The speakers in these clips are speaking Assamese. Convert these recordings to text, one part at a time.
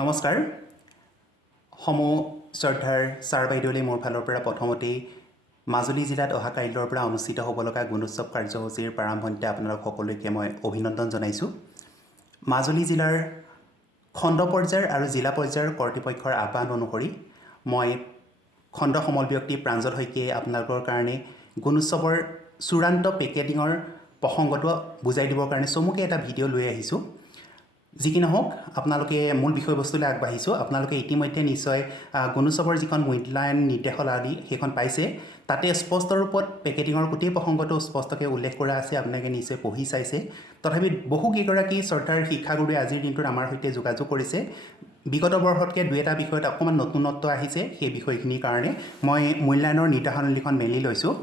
নমস্কাৰ সমূহ শ্ৰদ্ধাৰ ছাৰ বাইদেউলৈ মোৰ ফালৰ পৰা প্ৰথমতেই মাজুলী জিলাত অহা কাইলৈৰ পৰা অনুষ্ঠিত হ'ব লগা গুণোৎসৱ কাৰ্যসূচীৰ প্ৰাৰম্ভণিতে আপোনালোক সকলোকে মই অভিনন্দন জনাইছোঁ। মাজুলী জিলাৰ খণ্ড পৰ্যায়ৰ আৰু জিলা পৰ্যায়ৰ কৰ্তৃপক্ষৰ আহ্বান অনুসৰি মই খণ্ড সমল ব্যক্তি প্ৰাঞ্জল শইকীয়াই আপোনালোকৰ কাৰণে গুণোৎসৱৰ চূড়ান্ত পেকেটিঙৰ প্ৰসংগটো বুজাই দিবৰ কাৰণে চমুকৈ এটা ভিডিঅ' লৈ আহিছোঁ। যি কি নহওক আপোনালোকে মূল বিষয়বস্তুলৈ আগবাঢ়িছোঁ। আপোনালোকে ইতিমধ্যে নিশ্চয় গুণোৎসৱৰ যিখন মূল্যায়ন নিৰ্দেশাৱলী সেইখন পাইছে। তাতে স্পষ্ট ৰূপত পেকেটিঙৰ গোটেই প্ৰসংগটো স্পষ্টকৈ উল্লেখ কৰা আছে। আপোনালোকে নিশ্চয় পঢ়ি চাইছে। তথাপি বহুকেইগৰাকী শ্ৰদ্ধাৰ শিক্ষাগুৰুৱে আজিৰ দিনটোত আমাৰ সৈতে যোগাযোগ কৰিছে। বিগত বৰ্ষতকৈ দুই এটা বিষয়ত অকণমান নতুনত্ব আহিছে। সেই বিষয়খিনিৰ কাৰণে মই মূল্যায়নৰ নিৰ্দেশাৱলীখন মেলি লৈছোঁ।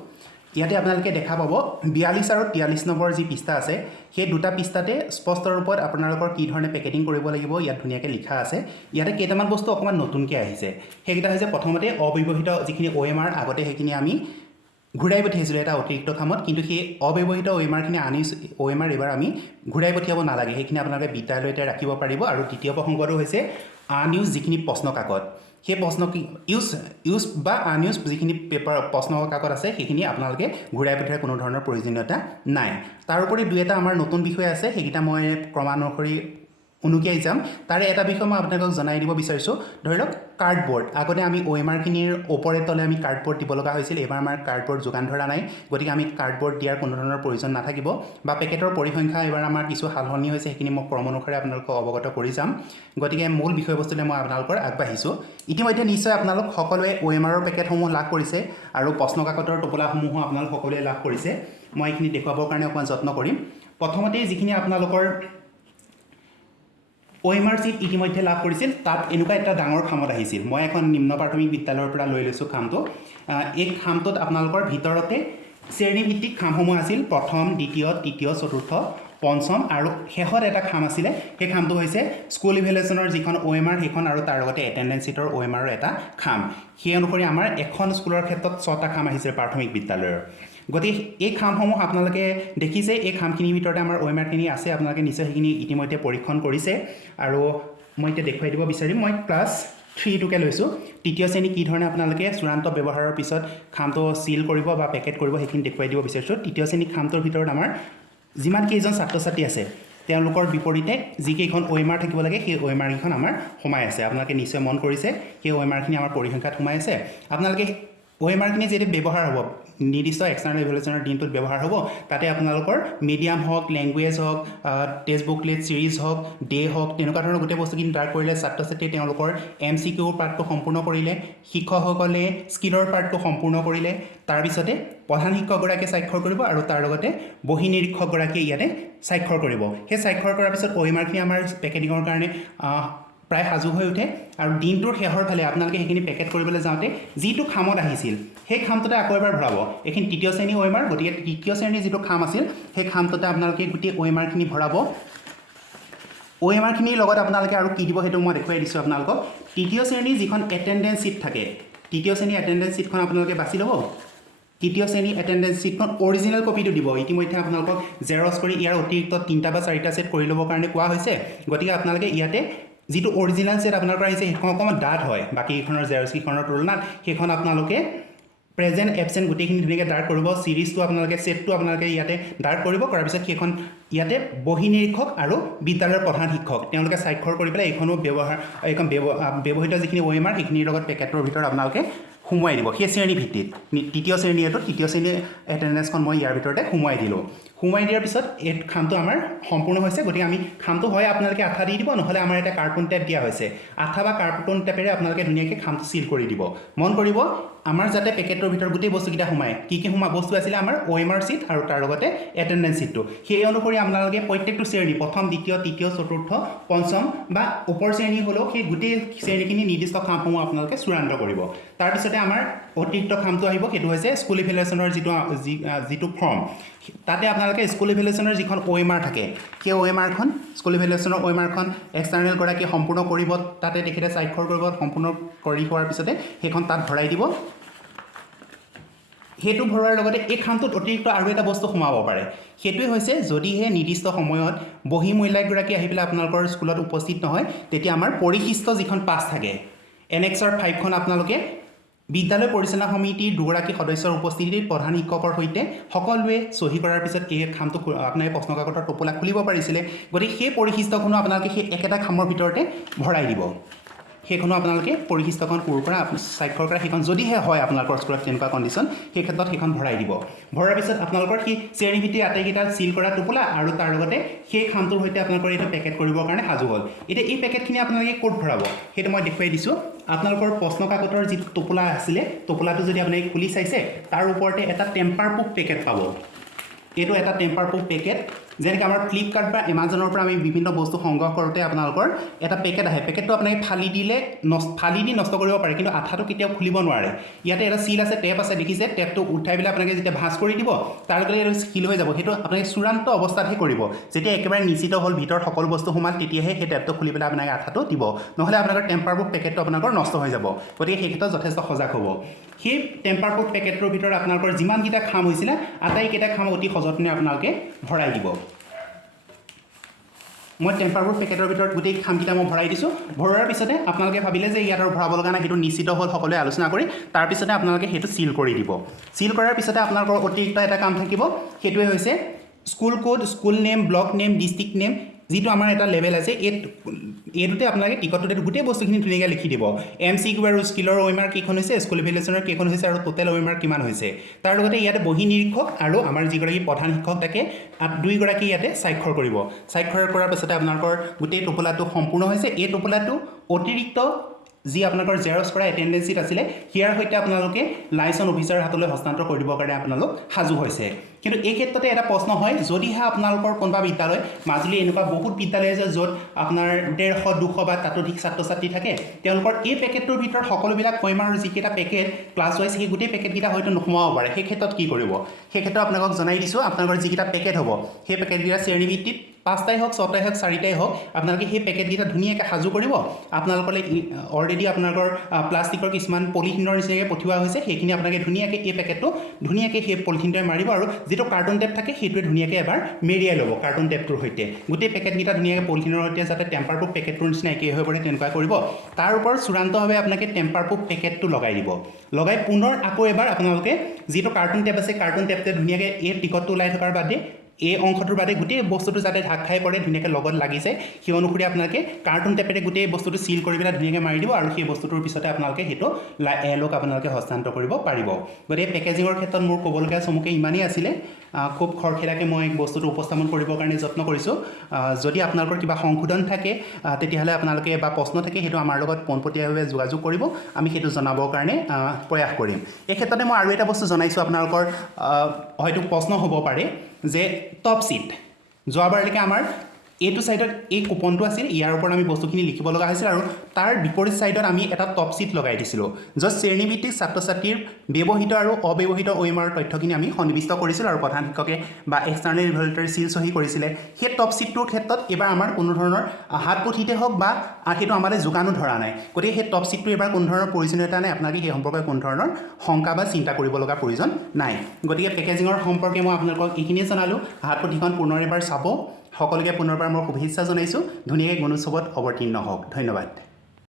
ইয়াতে আপোনালোকে দেখা পাব 42 আৰু 43 নম্বৰ যি পৃষ্ঠা আছে সেই দুটা পৃষ্ঠাতে স্পষ্ট ৰূপত আপোনালোকৰ কি ধৰণে পেকেটিং কৰিব লাগিব ইয়াত ধুনীয়াকৈ লিখা আছে। ইয়াতে কেইটামান বস্তু অকণমান নতুনকৈ আহিছে। সেইকেইটা হৈছে প্ৰথমতে অব্যৱহৃত যিখিনি OMR আগতে সেইখিনি আমি ঘূৰাই পঠিয়াইছিলোঁ এটা অতিৰিক্ত কামত, কিন্তু সেই অব্যৱহৃত OMRখিনি OMR এইবাৰ আমি ঘূৰাই পঠিয়াব নালাগে। সেইখিনি আপোনালোকে বিদ্যালয়তে ৰাখিব পাৰিব। আৰু দ্বিতীয় প্ৰসংগটো হৈছে আনইউজ যিখিনি প্ৰশ্ন কাকত, সেই প্ৰশ্ন ইউজ বা আনইউজ যিখিনি প্ৰশ্ন কাকত আছে সেইখিনি আপোনালোকে ঘূৰাই পঠিওৱাৰ কোনো ধৰণৰ প্ৰয়োজনীয়তা নাই। তাৰোপৰি দুই এটা আমাৰ নতুন বিষয় আছে, সেইকেইটা মই ক্ৰমানুসৰি উনুকিয়াই যাম। তাৰে এটা বিষয় মই আপোনালোকক জনাই দিব বিচাৰিছোঁ। ধৰি লওক কাৰ্ডবৰ্ড, আগতে আমি OMRখিনিৰ ওপৰে তলে আমি কাৰ্ডবৰ্ড দিব লগা হৈছিল। এইবাৰ আমাৰ কাৰ্ডবৰ্ড যোগান ধৰা নাই, গতিকে আমি কাৰ্ডবৰ্ড দিয়াৰ কোনো ধৰণৰ প্ৰয়োজন নাথাকিব। বা পেকেটৰ পৰিসংখ্যা এইবাৰ আমাৰ কিছু সালসলনি হৈছে, সেইখিনি মই ক্ৰম অনুসাৰে আপোনালোকক অৱগত কৰি যাম। গতিকে মূল বিষয়বস্তুলৈ মই আপোনালোকৰ আগবাঢ়িছোঁ। ইতিমধ্যে নিশ্চয় আপোনালোক সকলোৱে OMRৰ পেকেটসমূহ লাভ কৰিছে আৰু প্ৰশ্নকাকতৰ টোপোলাসমূহো আপোনালোক সকলোৱে লাভ কৰিছে। মই এইখিনি দেখুৱাবৰ কাৰণে অকণমান যত্ন কৰিম। প্ৰথমতেই যিখিনি আপোনালোকৰ OMR চিট ইতিমধ্যে লাভ কৰিছিল, তাত এনেকুৱা এটা ডাঙৰ খামত আহিছিল। মই এখন নিম্ন প্ৰাথমিক বিদ্যালয়ৰ পৰা লৈ লৈছোঁ খামটো। এই খামটোত আপোনালোকৰ ভিতৰতে শ্ৰেণীভিত্তিক খামসমূহ আছিল। প্ৰথম, দ্বিতীয়, তৃতীয়, চতুৰ্থ, পঞ্চম আৰু শেষত এটা খাম আছিলে। সেই খামটো হৈছে স্কুল ইভেলুৱেশ্যনৰ যিখন OMR সেইখন আৰু তাৰ লগতে এটেণ্ডেঞ্চ চিটৰ OMRৰ এটা খাম। সেই অনুসৰি আমাৰ এখন স্কুলৰ ক্ষেত্ৰত 6টা খাম আহিছিল প্ৰাথমিক বিদ্যালয়ৰ। গতিকে এই খামসমূহ আপোনালোকে দেখিছে। এই খামখিনিৰ ভিতৰতে আমাৰ OMRখিনি আছে। আপোনালোকে নিশ্চয় সেইখিনি ইতিমধ্যে পৰীক্ষণ কৰিছে। আৰু মই এতিয়া দেখুৱাই দিব বিচাৰিম। মই ক্লাছ 3টোকে লৈছোঁ। তৃতীয় শ্ৰেণী কি ধৰণে আপোনালোকে চূড়ান্ত ব্যৱহাৰৰ পিছত খামটো চিল কৰিব বা পেকেট কৰিব সেইখিনি দেখুৱাই দিব বিচাৰিছোঁ। তৃতীয় শ্ৰেণী খামটোৰ ভিতৰত আমাৰ যিমান কেইজন ছাত্ৰ ছাত্ৰী আছে তেওঁলোকৰ বিপৰীতে যিকেইখন OMR থাকিব লাগে সেই OMR কেইখন আমাৰ সোমাই আছে। আপোনালোকে নিশ্চয় মন কৰিছে সেই OMRখিনি আমাৰ পৰিসংখ্যাত সোমাই আছে। আপোনালোকে OMRখিনি যেতিয়া ব্যৱহাৰ হ'ব, নিৰ্দিষ্ট এক্সটাৰ্নেল ইভেলুৱেশ্যনৰ দিনটোত ব্যৱহাৰ হ'ব, তাতে আপোনালোকৰ মিডিয়াম হওক, লেংগুৱেজ হওক, টেক্সট বুকলেট ছিৰিজ হওক, ডে হওক, তেনেকুৱা ধৰণৰ গোটেই বস্তুখিনি দাঁড় কৰিলে ছাত্ৰ ছাত্ৰীয়ে তেওঁলোকৰ MCQৰ পাৰ্টটো সম্পূৰ্ণ কৰিলে, শিক্ষকসকলে স্কিলৰ পাৰ্টটো সম্পূৰ্ণ কৰিলে, তাৰপিছতে প্ৰধান শিক্ষকগৰাকীয়ে স্বাক্ষৰ কৰিব আৰু তাৰ লগতে বহি নিৰীক্ষকগৰাকীয়ে ইয়াতে স্বাক্ষৰ কৰিব। সেই স্বাক্ষৰ কৰাৰ পিছত OMRখিনি আমাৰ পেকেটিঙৰ কাৰণে প্ৰায় সাজু হৈ উঠে। আৰু দিনটোৰ শেষৰ ফালে আপোনালোকে সেইখিনি পেকেট কৰিবলৈ যাওঁতে যিটো খামত আহিছিল সেই খামটোতে আকৌ এবাৰ ভৰাব। এইখিনি তৃতীয় শ্ৰেণী OMR, গতিকে তৃতীয় শ্ৰেণীৰ যিটো খাম আছিল সেই খামটোতে আপোনালোকে গোটেই OMRখিনি ভৰাব। OMRখিনিৰ লগত আপোনালোকে আৰু কি দিব সেইটো মই দেখুৱাই দিছোঁ আপোনালোকক। তৃতীয় শ্ৰেণীৰ যিখন এটেণ্ডেঞ্চ চিট থাকে, তৃতীয় শ্ৰেণীৰ এটেণ্ডেঞ্চ চিটখন আপোনালোকে বাছি ল'ব। তৃতীয় শ্ৰেণীৰ এটেণ্ডেঞ্চ চিটখন অৰিজিনেল কপিটো দিব। ইতিমধ্যে আপোনালোকক জেৰক্স কৰি ইয়াৰ অতিৰিক্ত 3টা বা 4টা ছেট কৰি ল'বৰ কাৰণে কোৱা হৈছে। গতিকে আপোনালোকে ইয়াতে যিটো অৰিজিনেল ছেট আপোনালোকৰ আহিছে সেইখন অকণমান ডাঠ হয় বাকীকেইখনৰ জেৰক্সকেইখনৰ তুলনাত। সেইখন আপোনালোকে প্ৰেজেণ্ট এবচেণ্ট গোটেইখিনি ধুনীয়াকৈ ডাৰ্ক কৰিব। ছিৰিজটো আপোনালোকে ছেটটো আপোনালোকে ইয়াতে ডাৰ্ক কৰিব। কৰাৰ পিছত সেইখন ইয়াতে বহি নিৰীক্ষক আৰু বিদ্যালয়ৰ প্ৰধান শিক্ষক তেওঁলোকে স্বাক্ষৰ কৰি পেলাই এইখনো এইখন ব্যৱহৃত যিখিনি OMR সেইখিনিৰ লগত পেকেটৰ ভিতৰত আপোনালোকে সোমোৱাই দিব। সেই শ্ৰেণী ভিত্তিত তৃতীয় শ্ৰেণীটো তৃতীয় শ্ৰেণীৰ এটেণ্ডেঞ্চখন মই ইয়াৰ ভিতৰতে সোমোৱাই দিলোঁ। সোমোৱাই দিয়াৰ পিছত এই খামটো আমাৰ সম্পূৰ্ণ হৈছে। গতিকে আমি খামটো হয় আপোনালোকে আঠা দি দিব, নহ'লে আমাৰ এটা কাৰ্টুন টেপ দিয়া হৈছে। আঠা বা কাৰ্টুন টেপেৰে আপোনালোকে ধুনীয়াকৈ খামটো চিল কৰি দিব। মন কৰিব আমাৰ যাতে পেকেটৰ ভিতৰত গোটেই বস্তুকেইটা সোমায়। কি বস্তু আছিলে আমাৰ OMR চিট আৰু তাৰ লগতে এটেণ্ডেঞ্চ চিটটো। সেই অনুসৰি আপোনালোকে প্ৰত্যেকটো শ্ৰেণী প্ৰথম, দ্বিতীয়, তৃতীয়, চতুৰ্থ, পঞ্চম বা ওপৰ শ্ৰেণী হ'লেও সেই গোটেই শ্ৰেণীখিনি নিৰ্দিষ্ট খামসমূহ আপোনালোকে চূড়ান্ত কৰিব। তাৰপিছতে আমাৰ অতিৰিক্ত খামটো আহিব, সেইটো হৈছে স্কুল ইভেলুৱেশ্যনৰ যিটো ফৰ্ম। তাতে আপোনালোকে স্কুল ইভেলুৱেশ্যনৰ যিখন OMR থাকে সেই OMRখন স্কুল ইভেলুৱেশ্যনৰ OMRখন এক্সটাৰ্নেলগৰাকীয়ে সম্পূৰ্ণ কৰিব। তাতে তেখেতে স্বাক্ষৰ কৰিব। সম্পূৰ্ণ কৰি হোৱাৰ পিছতে সেইখন তাত ভৰাই দিব। সেইটো ভৰোৱাৰ লগতে এই খামটোত অতিৰিক্ত আৰু এটা বস্তু সোমাব পাৰে সেইটোৱে হৈছে যদিহে নিৰ্দিষ্ট সময়ত বহি মহিলাগৰাকী আহি পেলাই আপোনালোকৰ স্কুলত উপস্থিত নহয় তেতিয়া আমাৰ পৰিশিষ্ট যিখন পাছ থাকে এনেক্সৰ 5খন আপোনালোকে বিদ্যালয় পৰিচালনা সমিতিৰ দুগৰাকী সদস্যৰ উপস্থিতিত প্ৰধান শিক্ষকৰ সৈতে সকলোৱে চহী কৰাৰ পিছত এই খামটো আপোনালোকে প্ৰশ্নকাকতৰ টোপোলা খুলিব পাৰিছিলে গতিকে সেই পৰিশিষ্টখনো আপোনালোকে সেই একেটা খামৰ ভিতৰতে ভৰাই দিব সেইখনো আপোনালোকে পৰিশিষ্টখন পূৰ কৰা স্বাক্ষৰ কৰা সেইখন যদিহে হয় আপোনালোকৰ স্কুলত তেনেকুৱা কণ্ডিশ্যন সেই ক্ষেত্ৰত সেইখন ভৰাই দিব ভৰাৰ পিছত আপোনালোকৰ সেই শ্ৰেণী ভিত্তিৰ আটাইকেইটা চিল কৰা টোপোলা আৰু তাৰ লগতে সেই খামটোৰ সৈতে আপোনালোকৰ এইটো পেকেট কৰিবৰ কাৰণে সাজু হ'ল এতিয়া এই পেকেটখিনি আপোনালোকে ক'ত ভৰাব সেইটো মই দেখুৱাই দিছোঁ আপোনালোকৰ প্ৰশ্ন কাকতৰ যিটো টোপোলা আছিলে টোপোলাটো যদি আপোনালোকে খুলি চাইছে তাৰ ওপৰতে এটা টেম্পাৰ প্ৰুফ পেকেট পাব এইটো এটা টেম্পাৰ প্ৰুফ পেকেট যেনেকৈ আমাৰ ফ্লিপকাৰ্ট বা এমাজনৰ পৰা আমি বিভিন্ন বস্তু সংগ্ৰহ কৰোঁতে আপোনালোকৰ এটা পেকেট আহে পেকেটটো আপোনালোকে ফালি দি নষ্ট কৰিব পাৰে কিন্তু আঠাটো কেতিয়াও খুলিব নোৱাৰে ইয়াতে এটা চিল আছে টেপ আছে দেখিছে টেপটো উঠাই পেলাই আপোনালোকে যেতিয়া ভাঁজ কৰি দিব তাৰ লগতে এইটো শিল হৈ যাব সেইটো আপোনালোকে চূড়ান্ত অৱস্থাতহে কৰিব যেতিয়া একেবাৰে নিশ্চিত হ'ল ভিতৰত সকলো বস্তু সোমাল তেতিয়াহে সেই টেপটো খুলি পেলাই আপোনালোকে আঠাটো দিব নহ'লে আপোনালোকৰ টেম্পাৰ প্ৰুফ পেকেটটো আপোনালোকৰ নষ্ট হৈ যাব গতিকে সেই ক্ষেত্ৰত যথেষ্ট সজাগ হ'ব সেই টেম্পাৰ প্ৰুফ পেকেটটোৰ ভিতৰত আপোনালোকৰ যিমানকেইটা খাম হৈছিলে আটাইকেইটা খাম অতি সযতনে আপোনালোকে ভৰাই দিব মই টেম্পাৰ প্ৰুফ পেকেটৰ ভিতৰত গোটেই খামকেইটা মই ভৰাই দিছোঁ ভৰোৱাৰ পিছতে আপোনালোকে ভাবিলে যে ইয়াত আৰু ভৰাব লগা নাই সেইটো নিশ্চিত হ'ল সকলোৱে আলোচনা কৰি তাৰপিছতে আপোনালোকে সেইটো চিল কৰি দিব চিল কৰাৰ পিছতে আপোনালোকৰ অতিৰিক্ত এটা কাম থাকিব সেইটোৱে হৈছে school code school name block name district name যিটো আমাৰ এটা লেভেল আছে এইটোতে আপোনালোকে টিকটটোতে গোটেই বস্তুখিনি ধুনীয়াকৈ লিখি দিব MCQ আৰু স্কিলৰ OMR কেইখন হৈছে স্কুল ইভেলুৱেশ্যনৰ কেইখন হৈছে আৰু টোটেল OMR কিমান হৈছে তাৰ লগতে ইয়াতে বহি নিৰীক্ষক আৰু আমাৰ যিগৰাকী প্ৰধান শিক্ষক থাকে দুইগৰাকী ইয়াতে স্বাক্ষৰ কৰিব স্বাক্ষৰ কৰাৰ পাছতে আপোনালোকৰ গোটেই টোপোলাটো সম্পূৰ্ণ হৈছে এই টোপোলাটো অতিৰিক্ত যি আপোনালোকৰ জেৰক্স কৰা এটেণ্ডেঞ্চ চিট আছিলে হিয়াৰ সৈতে আপোনালোকে লাইচেন্স অফিচাৰৰ হাতলৈ হস্তান্তৰ কৰি দিবৰ কাৰণে আপোনালোক সাজু হৈছে কিন্তু এই ক্ষেত্ৰতে এটা প্ৰশ্ন হয় যদিহে আপোনালোকৰ কোনোবা বিদ্যালয় মাজুলী এনেকুৱা বহুত বিদ্যালয় আছে য'ত আপোনাৰ 150 200 বা তাতোধিক ছাত্ৰ ছাত্ৰী থাকে তেওঁলোকৰ এই পেকেটটোৰ ভিতৰত সকলোবিলাক OMR যিকেইটা পেকেট ক্লাছ ৱাইজ সেই গোটেই পেকেটকেইটা হয়তো নোসোমাব পাৰে সেই ক্ষেত্ৰত কি কৰিব সেই ক্ষেত্ৰত আপোনালোকক জনাই দিছোঁ আপোনালোকৰ যিকেইটা পেকেট হ'ব সেই পেকেটকেইটা শ্ৰেণী ভিত্তিত 5টাই হওক 6টাই হওক 4টাই হওক আপোনালোকে সেই পেকেটকেইটা ধুনীয়াকৈ সাজু কৰিব আপোনালোকলৈ অলৰেডি আপোনালোকৰ প্লাষ্টিকৰ কিছুমান পলিথিনৰ নিচিনাকৈ পঠিওৱা হৈছে সেইখিনি আপোনালোকে ধুনীয়াকৈ এই পেকেটটো ধুনীয়াকৈ সেই পলিথিনটোৱে মাৰিব আৰু যিটো কাৰ্টুন টেপ থাকে সেইটোৱে ধুনীয়াকৈ এবাৰ মেৰিয়াই ল'ব কাৰ্টুন টেপটোৰ সৈতে গোটেই পেকেটকেইটা ধুনীয়াকৈ পলিথিনৰ সৈতে যাতে টেম্পাৰ প্ৰুফ পেকেটটোৰ নিচিনা একেই হৈ পৰে তেনেকুৱা কৰিব তাৰ ওপৰত চূড়ান্তভাৱে আপোনালোকে টেম্পাৰ প্ৰুফ পেকেটটো লগাই দিব লগাই পুনৰ আকৌ এবাৰ আপোনালোকে যিটো কাৰ্টুন টেপ আছে কাৰ্টুন টেপটোৱে ধুনীয়াকৈ এই টিকটটো ওলাই থকাৰ বাদে এই অংশটোৰ বাদে গোটেই বস্তুটো যাতে ঢাক খাই পৰে ধুনীয়াকৈ লগত লাগি যায় সেই অনুসৰি আপোনালোকে কাৰ্টুন টেপেৰে গোটেই বস্তুটো চিল কৰি পেলাই ধুনীয়াকৈ মাৰি দিব আৰু সেই বস্তুটোৰ পিছতে আপোনালোকে সেইটো এওঁলোক আপোনালোকে হস্তান্তৰ কৰিব পাৰিব গতিকে পেকেজিঙৰ ক্ষেত্ৰত মোৰ ক'বলগীয়া চমুকৈ ইমানেই আছিলে খুব খৰখেদাকৈ মই বস্তুটো উপস্থাপন কৰিবৰ কাৰণে যত্ন কৰিছোঁ যদি আপোনালোকৰ কিবা সংশোধন থাকে তেতিয়াহ'লে আপোনালোকে বা প্ৰশ্ন থাকে সেইটো আমাৰ লগত পোনপটীয়াভাৱে যোগাযোগ কৰিব আমি সেইটো জনাবৰ কাৰণে প্ৰয়াস কৰিম এই ক্ষেত্ৰতে মই আৰু এটা বস্তু জনাইছোঁ আপোনালোকৰ হয়তো প্ৰশ্ন হ'ব পাৰে যে টপ চিট যোৱাবাৰলৈকে আমাৰ এইটো ছাইডত এই কুপনটো আছিল ইয়াৰ ওপৰত আমি বস্তুখিনি লিখিব লগা হৈছিল আৰু তাৰ বিপৰীত ছাইডত আমি এটা টপ চিট লগাই দিছিলোঁ য'ত শ্ৰেণীভিত্তিক ছাত্ৰ ছাত্ৰীৰ ব্যৱহৃত আৰু অব্যৱহৃত OMR তথ্যখিনি আমি সন্নিৱিষ্ট কৰিছিলোঁ আৰু প্ৰধান শিক্ষকে বা এক্সটাৰ্নেল ইভেলুৱেটৰে চিল চহী কৰিছিলে সেই টপ চিটটোৰ ক্ষেত্ৰত এইবাৰ আমাৰ কোনো ধৰণৰ হাত পুথিতে হওক বা সেইটো আমালৈ যোগানো ধৰা নাই গতিকে সেই টপ চিটটো এইবাৰ কোনো ধৰণৰ প্ৰয়োজনীয়তা নাই আপোনালোকে সেই সম্পৰ্কে কোনো ধৰণৰ শংকা বা চিন্তা কৰিব লগা প্ৰয়োজন নাই গতিকে পেকেজিঙৰ সম্পৰ্কে মই আপোনালোকক এইখিনিয়ে জনালোঁ হাত পুথিখন পুনৰ এবাৰ চাব সকলোকে পুনৰবাৰ মই শুভেচ্ছা জনাইছোঁ ধুনীয়াকৈ গুণোৎসৱত অৱতীৰ্ণ হওক ধন্যবাদ